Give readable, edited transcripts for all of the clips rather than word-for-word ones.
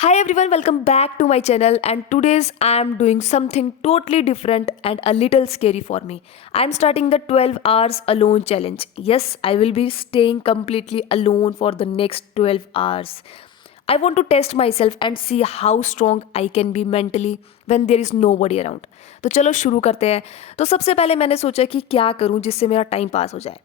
Hi everyone, welcome back to my channel and today's I am doing something totally different and a little scary for me. I am starting the 12 hours alone challenge. Yes, I will be staying completely alone for the next 12 hours. I want to test myself and see how strong I can be mentally when there is nobody around. तो चलो शुरू करते हैं। तो सबसे पहले मैंने सोचा कि क्या करूं जिससे मेरा टाइम पास हो जाए।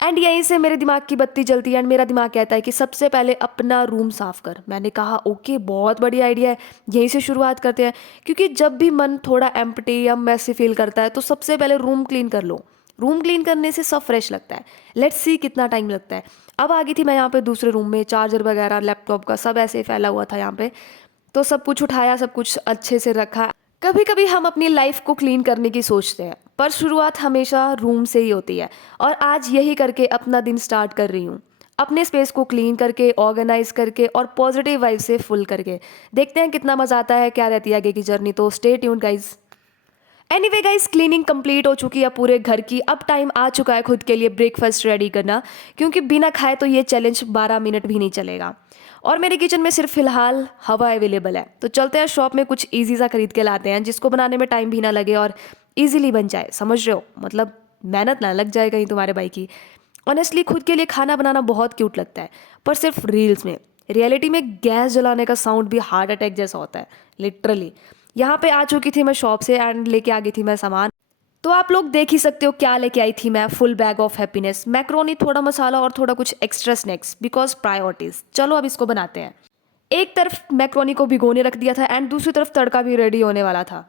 एंड यहीं से मेरे दिमाग की बत्ती जलती है एंड मेरा दिमाग कहता है कि सबसे पहले अपना रूम साफ कर। मैंने कहा ओके, बहुत बढ़िया आइडिया है, यहीं से शुरुआत करते हैं। क्योंकि जब भी मन थोड़ा एम्प्टी या मैसी फील करता है तो सबसे पहले रूम क्लीन कर लो। रूम क्लीन करने से सब फ्रेश लगता है। लेट्स सी कितना टाइम लगता है। अब आ गई थी मैं यहाँ पे दूसरे रूम में, चार्जर वगैरह लैपटॉप का सब ऐसे फैला हुआ था यहाँ पे। तो सब कुछ उठाया, सब कुछ अच्छे से रखा। कभी कभी हम अपनी लाइफ को क्लीन करने की सोचते हैं पर शुरुआत हमेशा रूम से ही होती है। और आज यही करके अपना दिन स्टार्ट कर रही हूँ, अपने स्पेस को क्लीन करके, ऑर्गेनाइज करके और पॉजिटिव वाइब से फुल करके। देखते हैं कितना मजा आता है, क्या रहती है आगे की जर्नी। तो stay tuned guys. Anyway guys, cleaning complete हो चुकी है पूरे घर की। अब टाइम आ चुका है खुद के लिए ब्रेकफास्ट रेडी करना, क्योंकि बिना खाए तो ये चैलेंज 12 मिनट भी नहीं चलेगा। और मेरे किचन में सिर्फ फिलहाल हवा अवेलेबल है। तो चलते हैं शॉप में कुछ इजी सा खरीद के लाते हैं जिसको बनाने में टाइम भी ना लगे और इजीली बन जाए। समझ रहे हो, मतलब मेहनत ना लग जाए कहीं तुम्हारे भाई की। ऑनेस्टली खुद के लिए खाना बनाना बहुत क्यूट लगता है, पर सिर्फ रील्स में। रियलिटी में गैस जलाने का साउंड भी हार्ट अटैक जैसा होता है, लिटरली। यहाँ पे आ चुकी थी मैं शॉप से एंड लेके आ गई थी मैं सामान। तो आप लोग देख ही सकते हो क्या लेके आई थी मैं। Full bag of happiness, macaroni, थोड़ा मसाला और थोड़ा कुछ एक्स्ट्रा स्नैक्स, बिकॉज प्रायोरिटीज। चलो अब इसको बनाते हैं। एक तरफ मैक्रोनी को भिगोने रख दिया था एंड दूसरी तरफ तड़का भी रेडी होने वाला था।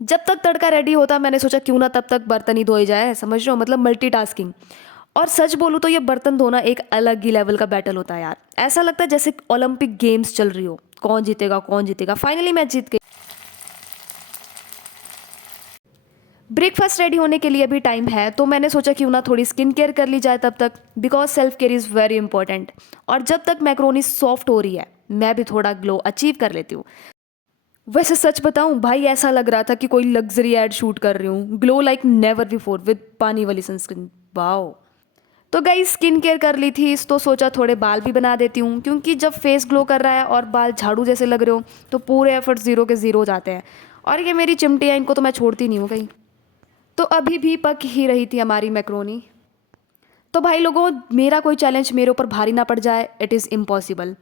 जब तक तड़का रेडी होता मैंने सोचा क्यों ना तब तक बर्तन ही धोए जाए। समझ रहे हो, मतलब मल्टीटास्किंग। और सच बोलूँ तो ये बर्तन धोना एक अलग ही लेवल का बैटल होता है यार। ऐसा लगता है जैसे ओलंपिक गेम्स चल रही हो, कौन जीतेगा कौन जीतेगा। फाइनली मैं जीत गई। ब्रेकफास्ट रेडी होने के लिए भी टाइम है, तो मैंने सोचा क्यों ना थोड़ी स्किन केयर कर ली जाए तब तक, because self care is very important. और जब तक मैक्रोनी सॉफ्ट हो रही है मैं भी थोड़ा ग्लो अचीव कर लेती हूँ। वैसे सच बताऊं भाई, ऐसा लग रहा था कि कोई लग्जरी एड शूट कर रही हूँ। Glow like never before with पानी वाली सनस्क्रीन। वाओ। तो गई स्किन केयर कर ली थी, तो सोचा थोड़े बाल भी बना देती हूँ, क्योंकि जब फेस ग्लो कर रहा है और बाल झाड़ू जैसे लग रहे हो तो पूरे एफर्ट जीरो के जीरो हो जाते हैं। और ये मेरी चिमटी है, इनको तो मैं छोड़ती नहीं हूँ कहीं। तो अभी भी पक ही रही थी हमारी मैक्रोनी। तो भाई लोगों, मेरा कोई चैलेंज मेरे ऊपर भारी ना पड़ जाए, इट इज़ इम्पॉसिबल।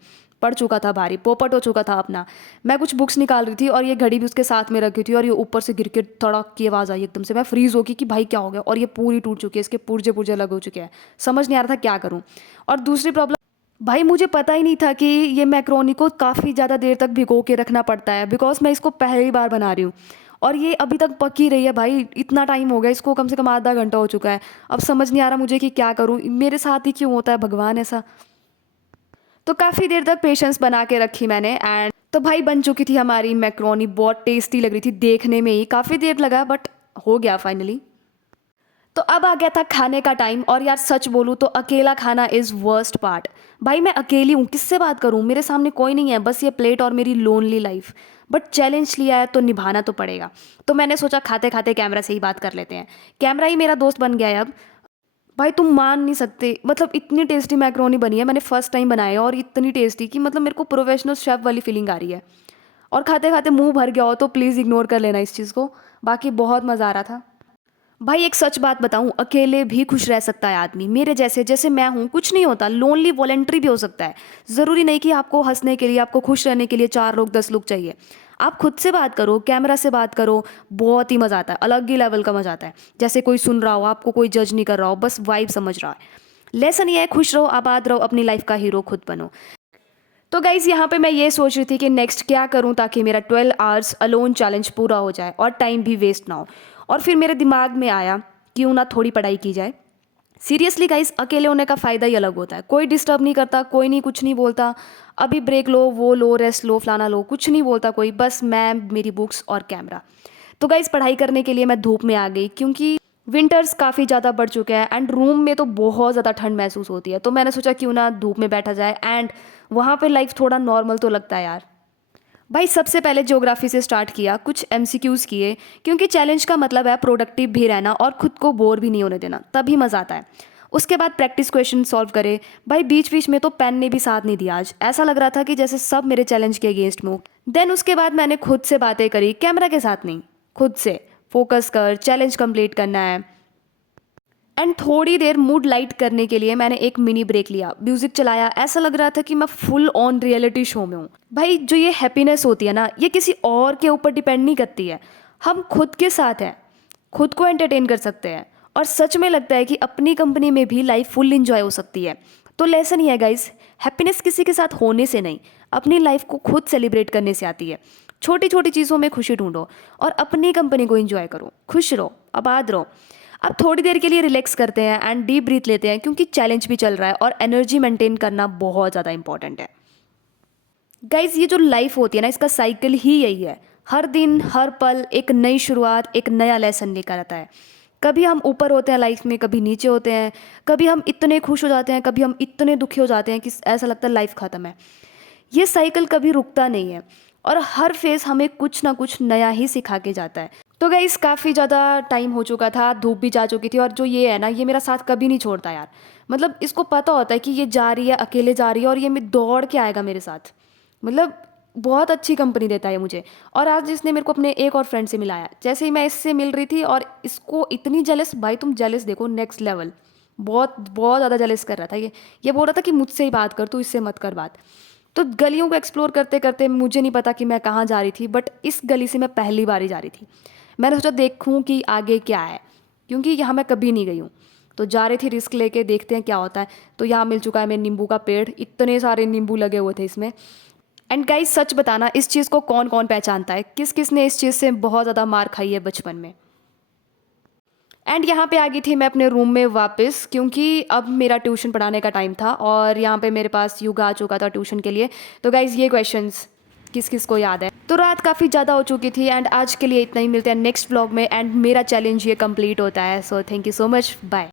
पड़ चुका था भारी, पोपट हो चुका था अपना। मैं कुछ बुक्स निकाल रही थी और ये घड़ी भी उसके साथ में रखी थी और ये ऊपर से गिर के तड़क की आवाज़ आई एकदम से। मैं फ्रीज होगी कि भाई क्या हो गया, और ये पूरी टूट चुकी है, इसके पुर्जे पुर्जे अलग हो चुके हैं। समझ नहीं आ रहा था क्या करूँ। और दूसरी प्रॉब्लम, भाई मुझे पता ही नहीं था कि ये मैक्रोनी को काफ़ी ज़्यादा देर तक भिगो के रखना पड़ता है, बिकॉज मैं इसको पहली बार बना रही हूँ। और ये अभी तक पक ही रही है भाई। इतना टाइम हो गया इसको, कम से कम आधा घंटा हो चुका है। अब समझ नहीं आ रहा मुझे कि क्या करूँ। मेरे साथ ही क्यों होता है भगवान ऐसा। तो काफ़ी देर तक पेशेंस बना के रखी मैंने एंड तो भाई बन चुकी थी हमारी मैक्रोनी। बहुत टेस्टी लग रही थी देखने में ही, काफ़ी देर लगा बट हो गया फाइनली। तो अब आ गया था खाने का टाइम। और यार सच बोलूँ तो अकेला खाना इज़ वर्स्ट पार्ट। भाई मैं अकेली हूँ, किससे बात करूँ, मेरे सामने कोई नहीं है, बस ये प्लेट और मेरी लोनली लाइफ। बट चैलेंज लिया है तो निभाना तो पड़ेगा। तो मैंने सोचा खाते खाते कैमरा से ही बात कर लेते हैं। कैमरा ही मेरा दोस्त बन गया है अब। भाई तुम मान नहीं सकते, मतलब इतनी टेस्टी मैक्रोनी बनी है, मैंने फर्स्ट टाइम बनाया है और इतनी टेस्टी कि मतलब मेरे को प्रोफेशनल शेफ वाली फीलिंग आ रही है। और खाते खाते मुंह भर गया हो तो प्लीज़ इग्नोर कर लेना इस चीज़ को। बाकी बहुत मज़ा आ रहा था। भाई एक सच बात बताऊं, अकेले भी खुश रह सकता है आदमी। मेरे जैसे, जैसे मैं हूं, कुछ नहीं होता। लोनली वॉलेंट्री भी हो सकता है। ज़रूरी नहीं कि आपको हंसने के लिए, आपको खुश रहने के लिए 4 लोग 10 लोग चाहिए। आप खुद से बात करो, कैमरा से बात करो, बहुत ही मज़ा आता है। अलग ही लेवल का मज़ा आता है। जैसे कोई सुन रहा हो, आपको कोई जज नहीं कर रहा हो, बस वाइब समझ रहा है। लेसन ये है, खुश रहो, आबाद रहो, अपनी लाइफ का हीरो खुद बनो। तो गाइज़ यहाँ पे मैं ये सोच रही थी कि नेक्स्ट क्या करूँ ताकि मेरा 12 आवर्स अलोन चैलेंज पूरा हो जाए और टाइम भी वेस्ट ना हो। और फिर मेरे दिमाग में आया क्यों ना थोड़ी पढ़ाई की जाए। सीरियसली गाइस, अकेले होने का फ़ायदा ही अलग होता है। कोई डिस्टर्ब नहीं करता, कोई नहीं, कुछ नहीं बोलता। अभी ब्रेक लो, वो लो, रेस्ट लो, फलाना लो, कुछ नहीं बोलता कोई, बस मैं, मेरी बुक्स और कैमरा। तो गाइस पढ़ाई करने के लिए मैं धूप में आ गई, क्योंकि विंटर्स काफ़ी ज़्यादा बढ़ चुके हैं एंड रूम में तो बहुत ज़्यादा ठंड महसूस होती है। तो मैंने सोचा क्यों ना धूप में बैठा जाए एंड वहाँ पे लाइफ थोड़ा नॉर्मल तो लगता है यार। भाई सबसे पहले ज्योग्राफी से स्टार्ट किया, कुछ एमसीक्यूज़ किए, क्योंकि चैलेंज का मतलब है प्रोडक्टिव भी रहना और खुद को बोर भी नहीं होने देना, तभी मज़ा आता है। उसके बाद प्रैक्टिस क्वेश्चन सॉल्व करे। भाई बीच बीच में तो पेन ने भी साथ नहीं दिया, आज ऐसा लग रहा था कि जैसे सब मेरे चैलेंज के अगेंस्ट में हो। देन उसके बाद मैंने खुद से बातें करी, कैमरा के साथ नहीं, खुद से। फोकस कर, चैलेंज कंप्लीट करना है। एंड थोड़ी देर मूड लाइट करने के लिए मैंने एक मिनी ब्रेक लिया, म्यूजिक चलाया। ऐसा लग रहा था कि मैं फुल ऑन रियलिटी शो में हूँ। भाई जो ये हैप्पीनेस होती है ना, ये किसी और के ऊपर डिपेंड नहीं करती है, हम खुद के साथ हैं, खुद को एंटरटेन कर सकते हैं। और सच में लगता है कि अपनी कंपनी में भी लाइफ फुल इंजॉय हो सकती है। तो लेसन ही है गाइस, हैप्पीनेस किसी के साथ होने से नहीं, अपनी लाइफ को खुद सेलिब्रेट करने से आती है। छोटी छोटी चीज़ों में खुशी ढूंढो और अपनी कंपनी को एंजॉय करो, खुश रहो, आबाद रहो। अब थोड़ी देर के लिए रिलैक्स करते हैं एंड डीप ब्रीथ लेते हैं, क्योंकि चैलेंज भी चल रहा है और एनर्जी मेंटेन करना बहुत ज़्यादा इंपॉर्टेंट है। गाइज ये जो लाइफ होती है ना, इसका साइकिल ही यही है। हर दिन हर पल एक नई शुरुआत, एक नया लेसन लेकर आता है। कभी हम ऊपर होते हैं लाइफ में, कभी नीचे होते हैं, कभी हम इतने खुश हो जाते हैं, कभी हम इतने दुखी हो जाते हैं कि ऐसा लगता है लाइफ ख़त्म है। ये साइकिल कभी रुकता नहीं है और हर फेज़ हमें कुछ ना कुछ नया ही सिखा के जाता है। तो गाइस काफ़ी ज़्यादा टाइम हो चुका था, धूप भी जा चुकी थी, और जो ये है ना, ये मेरा साथ कभी नहीं छोड़ता यार। मतलब इसको पता होता है कि ये जा रही है, अकेले जा रही है, और ये दौड़ के आएगा मेरे साथ। मतलब बहुत अच्छी कंपनी देता है मुझे। और आज इसने मेरे को अपने एक और फ्रेंड से मिलाया, जैसे ही मैं इससे मिल रही थी, और इसको इतनी जेलस, भाई तुम जेलस देखो नेक्स्ट लेवल, बहुत बहुत ज़्यादा जेलस कर रहा था ये बोल रहा था कि मुझसे ही बात कर, तू इससे मत कर बात। तो गलियों को एक्सप्लोर करते करते मुझे नहीं पता कि मैं कहाँ जा रही थी, बट इस गली से मैं पहली बार ही जा रही थी। मैंने सोचा देखूं कि आगे क्या है, क्योंकि यहाँ मैं कभी नहीं गई हूँ। तो जा रही थी रिस्क लेके, देखते हैं क्या होता है। तो यहाँ मिल चुका है मेरे नींबू का पेड़, इतने सारे नींबू लगे हुए थे इसमें। एंड गाइस सच बताना, इस चीज़ को कौन कौन पहचानता है, किस किस ने इस चीज़ से बहुत ज़्यादा मार खाई है बचपन में। एंड यहाँ पे आ गई थी मैं अपने रूम में वापस, क्योंकि अब मेरा ट्यूशन पढ़ाने का टाइम था, और यहाँ पे मेरे पास युग आ चुका था ट्यूशन के लिए। तो गाइज़ ये क्वेश्चंस किस किस को याद है। तो रात काफ़ी ज़्यादा हो चुकी थी, एंड आज के लिए इतना ही। मिलते हैं नेक्स्ट व्लॉग में, एंड मेरा चैलेंज ये कंप्लीट होता है। So thank you so much, bye.